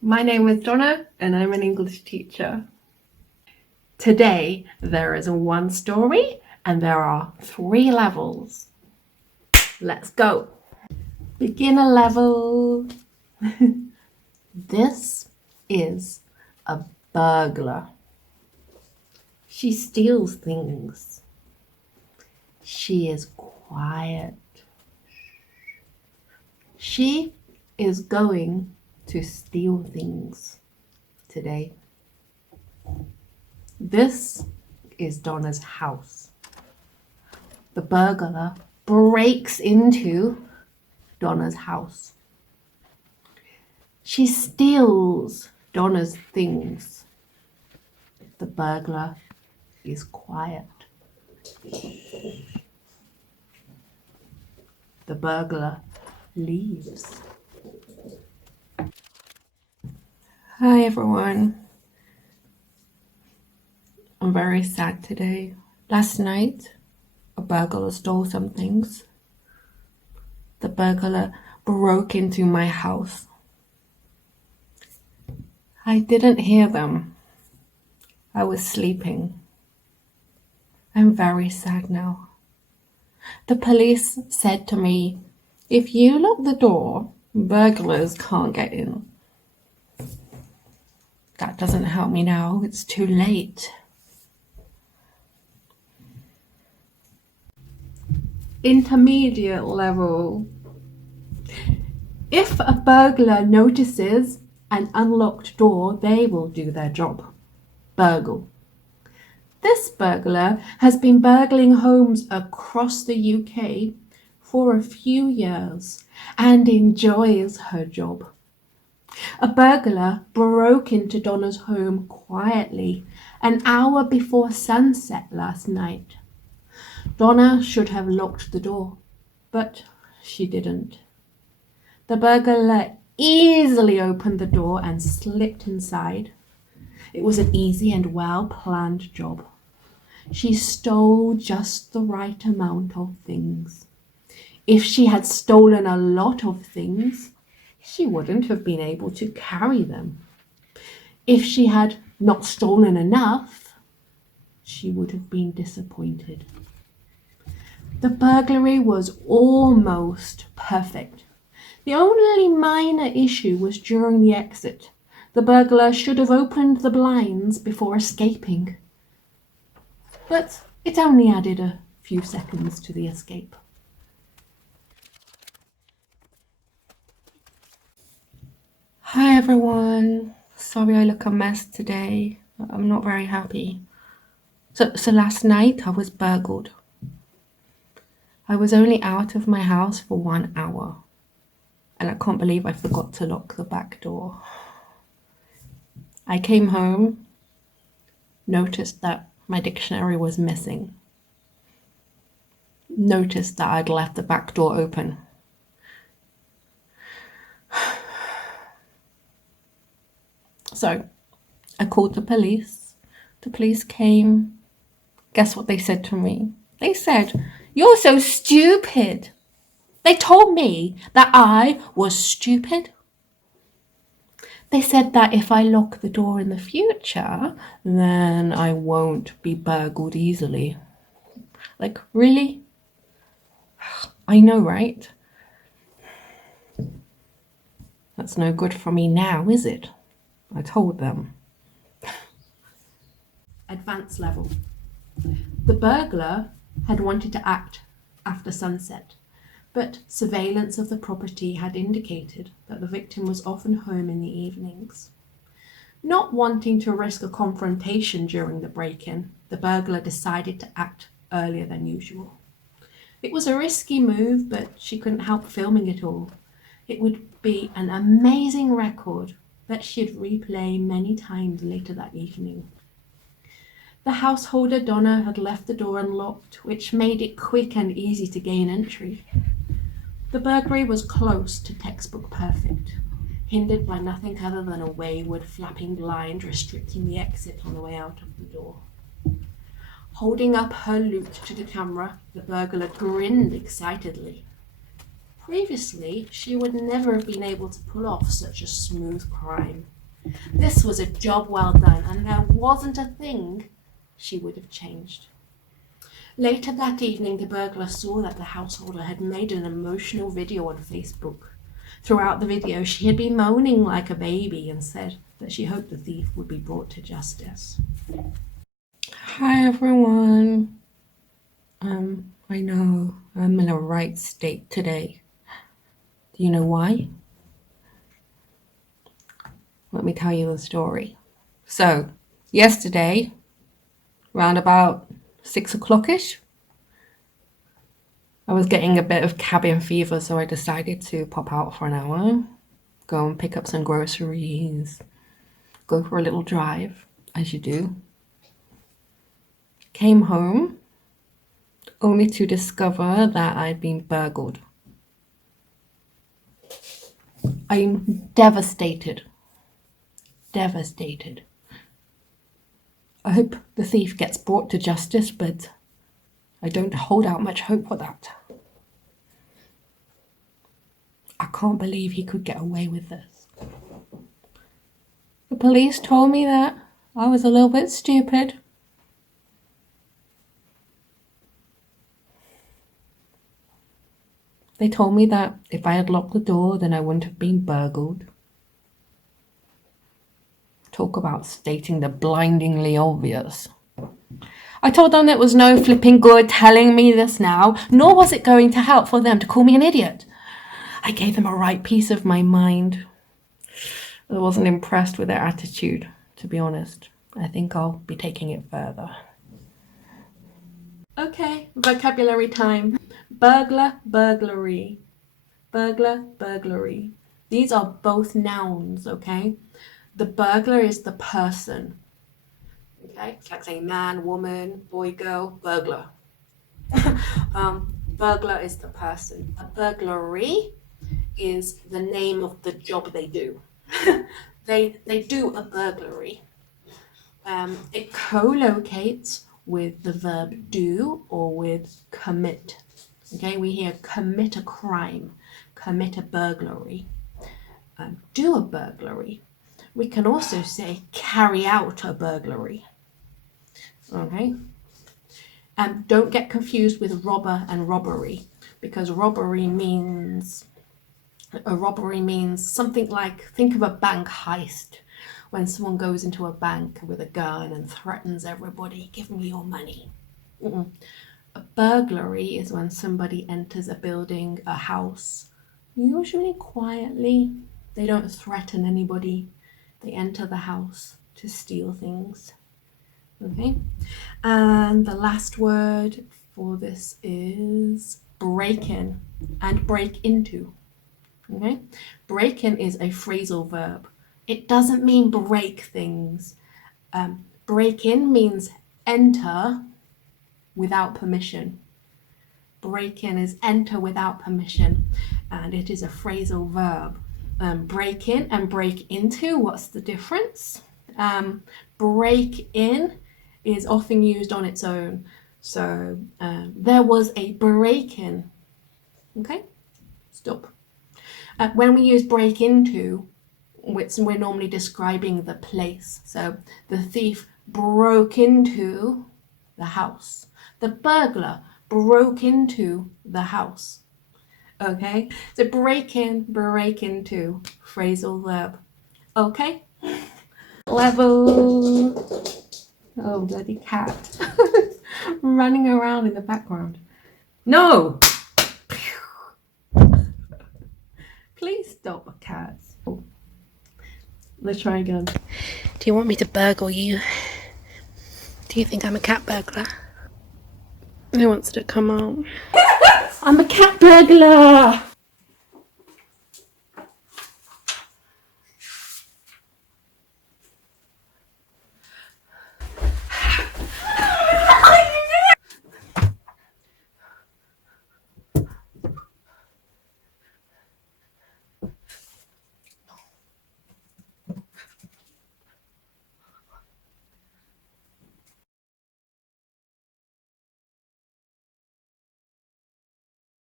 My name is Donna and I'm an English teacher. Today there is one story and there are 3 levels. Let's go. Beginner level. This is a burglar. She steals things. She is quiet. She is going to steal things today. This is Donna's house. The burglar breaks into Donna's house. She steals Donna's things. The burglar is quiet. The burglar leaves. Hi everyone. I'm very sad today. Last night, a burglar stole some things. The burglar broke into my house. I didn't hear them. I was sleeping. I'm very sad now. The police said to me, if you lock the door, burglars can't get in. That doesn't help me now. It's too late. Intermediate level. If a burglar notices an unlocked door, they will do their job. Burgle. This burglar has been burgling homes across the UK for a few years and enjoys her job. A burglar broke into Donna's home quietly an hour before sunset last night. Donna should have locked the door, but she didn't. The burglar easily opened the door and slipped inside. It was an easy and well-planned job. She stole just the right amount of things. If she had stolen a lot of things, she wouldn't have been able to carry them. If she had not stolen enough, she would have been disappointed. The burglary was almost perfect. The only minor issue was during the exit. The burglar should have opened the blinds before escaping. But it only added a few seconds to the escape. Hi everyone. Sorry I look a mess today. I'm not very happy. So last night I was burgled. I was only out of my house for 1 hour. And I can't believe I forgot to lock the back door. I came home, noticed that my dictionary was missing, noticed that I'd left the back door open. So I called the police. The police came. Guess what they said to me? They said, "You're so stupid." They told me that I was stupid. They said that if I lock the door in the future, then I won't be burgled easily. Like, really? I know, right? That's no good for me now, is it? I told them. Advanced level. The burglar had wanted to act after sunset, but surveillance of the property had indicated that the victim was often home in the evenings. Not wanting to risk a confrontation during the break-in, the burglar decided to act earlier than usual. It was a risky move, but she couldn't help filming it all. It would be an amazing record that she'd replay many times later that evening. The householder Donna had left the door unlocked, which made it quick and easy to gain entry. The burglary was close to textbook perfect, hindered by nothing other than a wayward flapping blind restricting the exit on the way out of the door. Holding up her loot to the camera, the burglar grinned excitedly. Previously, she would never have been able to pull off such a smooth crime. This was a job well done, and there wasn't a thing she would have changed. Later that evening, the burglar saw that the householder had made an emotional video on Facebook. Throughout the video, she had been moaning like a baby and said that she hoped the thief would be brought to justice. Hi everyone. I know I'm in a right state today. Do you know why? Let me tell you the story. So, yesterday, around about 6 o'clock-ish, I was getting a bit of cabin fever, so I decided to pop out for an hour, go and pick up some groceries, go for a little drive, as you do. Came home, only to discover that I'd been burgled. I'm devastated. Devastated. I hope the thief gets brought to justice, but I don't hold out much hope for that. I can't believe he could get away with this. The police told me that I was a little bit stupid. They told me that if I had locked the door, then I wouldn't have been burgled. Talk about stating the blindingly obvious. I told them it was no flipping good telling me this now, nor was it going to help for them to call me an idiot. I gave them a right piece of my mind. I wasn't impressed with their attitude, to be honest. I think I'll be taking it further. Okay, vocabulary time. Burglar, burglary. Burglar, burglary. These are both nouns, okay? The burglar is the person. Okay, it's like saying man, woman, boy, girl, burglar. Burglar is the person. A burglary is the name of the job they do. They do a burglary. It co-locates with the verb do or with commit. Okay, we hear commit a crime, commit a burglary, do a burglary. We can also say carry out a burglary. Okay, don't get confused with robber and robbery, because robbery means something like, think of a bank heist, when someone goes into a bank with a gun and threatens everybody, give me your money. A burglary is when somebody enters a building, a house, usually quietly. They don't threaten anybody. They enter the house to steal things. Okay, and the last word for this is break in and break into. Okay, break in is a phrasal verb. It doesn't mean break things. Break in means enter without permission. Break in is enter without permission, and it is a phrasal verb. Break in and break into, what's the difference? Break in is often used on its own. So there was a break-in. Okay, stop. When we use break into, we're normally describing the place. So the thief broke into the house. The burglar broke into the house. Okay, so break in, break into, phrasal verb. Okay, level. Oh, bloody cat. Running around in the background. No! Please stop, cats. Oh. Let's try again. Do you want me to burgle you? Do you think I'm a cat burglar? Who wants to come out? I'm a cat burglar!